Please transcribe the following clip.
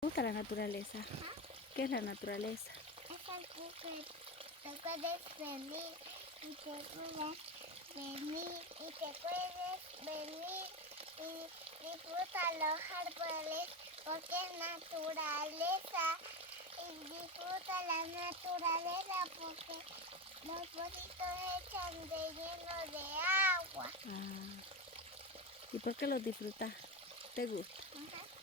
¿Te gusta la naturaleza? ¿Qué es la naturaleza? Es algo que te puedes venir y te puedes venir y te puedes venir y disfruta los árboles porque es naturaleza y disfruta la naturaleza porque los pocitos echan de lleno de agua. ¿Y por qué los disfrutas? ¿Te gusta? Ajá.